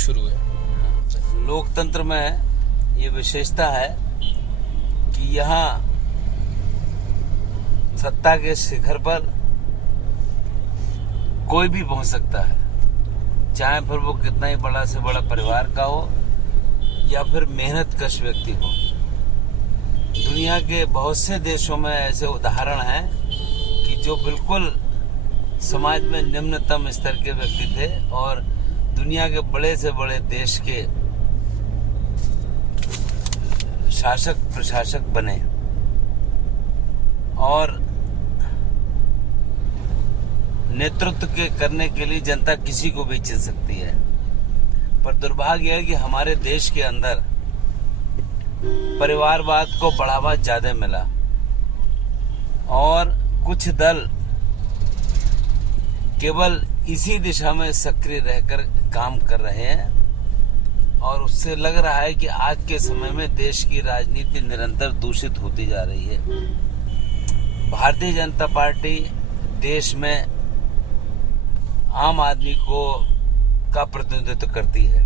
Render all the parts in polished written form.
शुरू है। लोकतंत्र में ये विशेषता है कि यहाँ सत्ता के शिखर पर कोई भी पहुंच सकता है, चाहे फिर वो कितना ही बड़ा से बड़ा परिवार का हो या फिर मेहनतकश व्यक्ति हो। दुनिया के बहुत से देशों में ऐसे उदाहरण हैं कि जो बिल्कुल समाज में निम्नतम स्तर के व्यक्ति थे और दुनिया के बड़े से बड़े देश के शासक प्रशासक बने, और नेतृत्व के करने के लिए जनता किसी को भी चुन सकती है। पर दुर्भाग्य है कि हमारे देश के अंदर परिवारवाद को बढ़ावा ज्यादा मिला और कुछ दल केवल इसी दिशा में सक्रिय रहकर काम कर रहे हैं, और उससे लग रहा है कि आज के समय में देश की राजनीति निरंतर दूषित होती जा रही है। भारतीय जनता पार्टी देश में आम आदमी का प्रतिनिधित्व करती है।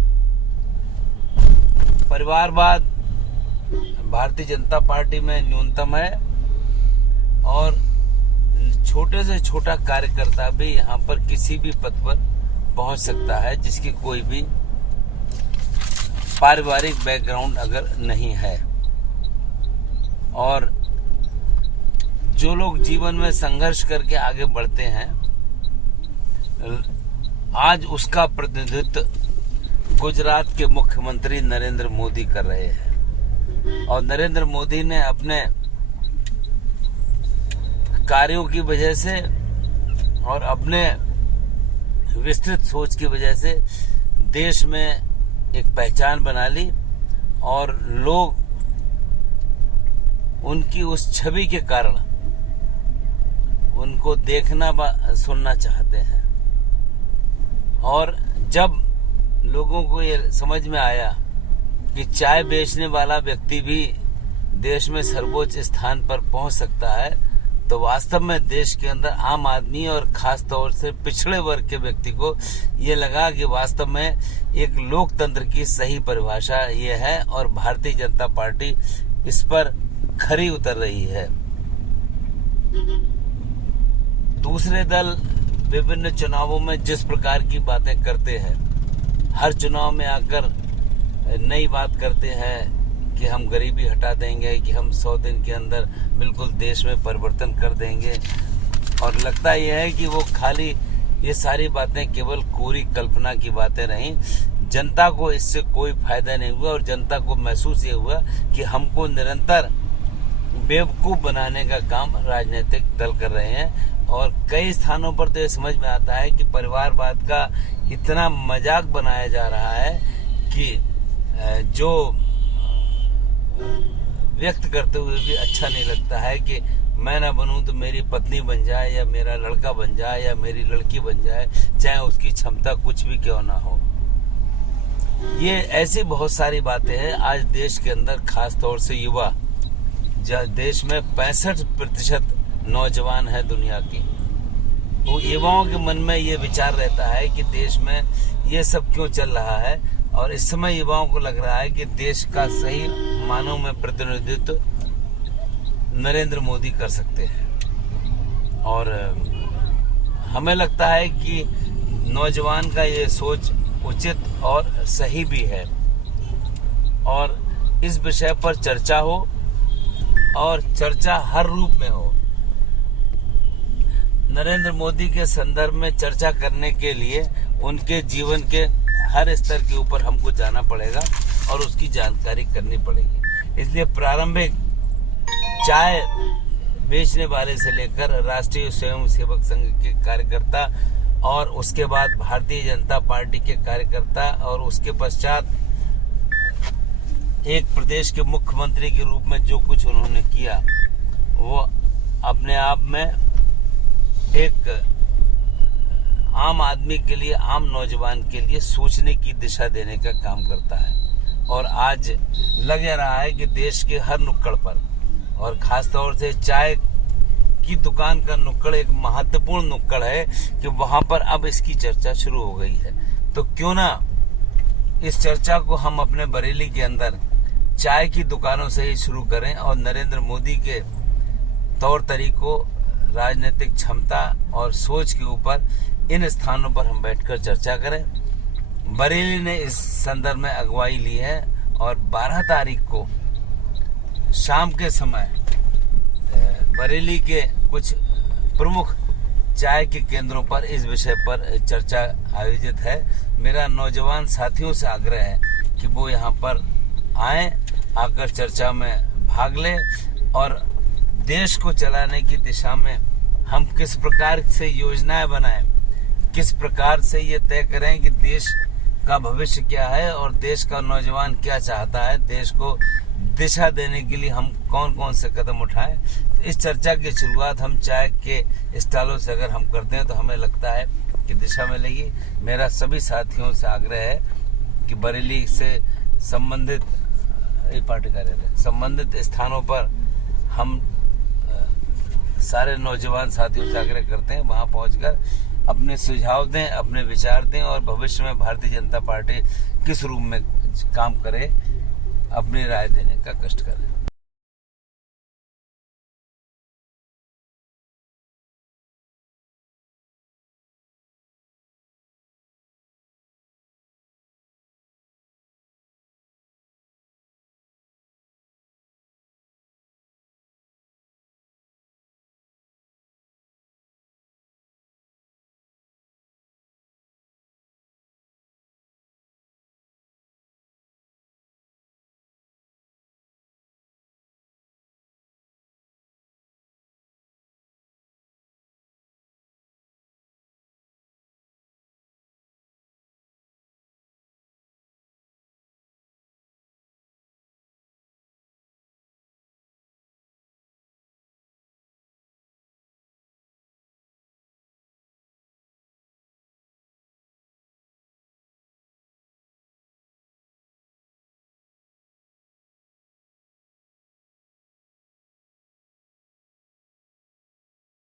परिवारवाद भारतीय जनता पार्टी में न्यूनतम है और छोटे से छोटा कार्यकर्ता भी यहाँ पर किसी भी पद पर पहुंच सकता है, जिसकी कोई भी पारिवारिक बैकग्राउंड अगर नहीं है। और जो लोग जीवन में संघर्ष करके आगे बढ़ते हैं, आज उसका प्रतिनिधित्व गुजरात के मुख्यमंत्री नरेंद्र मोदी कर रहे हैं। और नरेंद्र मोदी ने अपने कार्यों की वजह से और अपने विस्तृत सोच की वजह से देश में एक पहचान बना ली, और लोग उनकी उस छवि के कारण उनको देखना सुनना चाहते हैं। और जब लोगों को ये समझ में आया कि चाय बेचने वाला व्यक्ति भी देश में सर्वोच्च स्थान पर पहुंच सकता है, तो वास्तव में देश के अंदर आम आदमी और खास तौर से पिछड़े वर्ग के व्यक्ति को ये लगा कि वास्तव में एक लोकतंत्र की सही परिभाषा ये है, और भारतीय जनता पार्टी इस पर खरी उतर रही है। दूसरे दल विभिन्न चुनावों में जिस प्रकार की बातें करते हैं, हर चुनाव में आकर नई बात करते हैं कि हम गरीबी हटा देंगे, कि हम 100 दिन के अंदर बिल्कुल देश में परिवर्तन कर देंगे, और लगता यह है कि वो खाली ये सारी बातें केवल कोरी कल्पना की बातें रहीं। जनता को इससे कोई फायदा नहीं हुआ, और जनता को महसूस ये हुआ कि हमको निरंतर बेवकूफ बनाने का काम राजनीतिक दल कर रहे हैं। और कई स्थानों पर तो ये समझ में आता है कि परिवारवाद का इतना मजाक बनाया जा रहा है कि जो व्यक्त करते हुए भी अच्छा नहीं लगता है कि मैं ना बनूं तो मेरी पत्नी बन जाए, या मेरा लड़का बन जाए, या मेरी लड़की बन जाए, चाहे उसकी क्षमता कुछ भी क्यों ना हो। ये ऐसी बहुत सारी बातें हैं आज देश के अंदर, खास तौर से युवा। देश में 65% नौजवान है दुनिया की, तो युवाओं के मन में ये विचार रहता है कि देश में ये सब क्यों चल रहा है। और इस समय युवाओं को लग रहा है कि देश का सही मानव में प्रतिनिधित्व नरेंद्र मोदी कर सकते हैं। और हमें लगता है कि नौजवान का ये सोच उचित और सही भी है, और इस विषय पर चर्चा हो, और चर्चा हर रूप में हो। नरेंद्र मोदी के संदर्भ में चर्चा करने के लिए उनके जीवन के हर स्तर के ऊपर हमको जाना पड़ेगा और उसकी जानकारी करनी पड़ेगी। इसलिए प्रारंभिक चाय बेचने वाले से लेकर राष्ट्रीय स्वयंसेवक संघ के कार्यकर्ता, और उसके बाद भारतीय जनता पार्टी के कार्यकर्ता, और उसके पश्चात एक प्रदेश के मुख्यमंत्री के रूप में जो कुछ उन्होंने किया, वो अपने आप में एक आम आदमी के लिए, आम नौजवान के लिए सोचने की दिशा देने का काम करता है। और आज लग रहा है कि देश के हर नुक्कड़ पर, और खास तौर से चाय की दुकान का नुक्कड़ एक महत्वपूर्ण नुक्कड़ है कि वहां पर अब इसकी चर्चा शुरू हो गई है। तो क्यों ना इस चर्चा को हम अपने बरेली के अंदर चाय की दुकानों से ही शुरू करें और नरेंद्र मोदी के तौर तरीकों, राजनीतिक क्षमता और सोच के ऊपर इन स्थानों पर हम बैठकर चर्चा करें। बरेली ने इस संदर्भ में अगुवाई ली है और 12 तारीख को शाम के समय बरेली के कुछ प्रमुख चाय के केंद्रों पर इस विषय पर चर्चा आयोजित है। मेरा नौजवान साथियों से आग्रह है कि वो यहाँ पर आएं, आकर चर्चा में भाग लें और देश को चलाने की दिशा में हम किस प्रकार से योजनाएं बनाएं, किस प्रकार से ये तय करें कि देश का भविष्य क्या है और देश का नौजवान क्या चाहता है, देश को दिशा देने के लिए हम कौन कौन से कदम उठाएं। इस चर्चा की शुरुआत हम चाय के स्टॉलों से अगर हम करते हैं तो हमें लगता है कि दिशा मिलेगी। मेरा सभी साथियों से आग्रह है कि बरेली से संबंधित पार्टी कार्यालय संबंधित स्थानों पर हम सारे नौजवान साथियों से आग्रह करते हैं वहां पहुंचकर अपने सुझाव दें, अपने विचार दें और भविष्य में भारतीय जनता पार्टी किस रूप में काम करे, अपनी राय देने का कष्ट करें।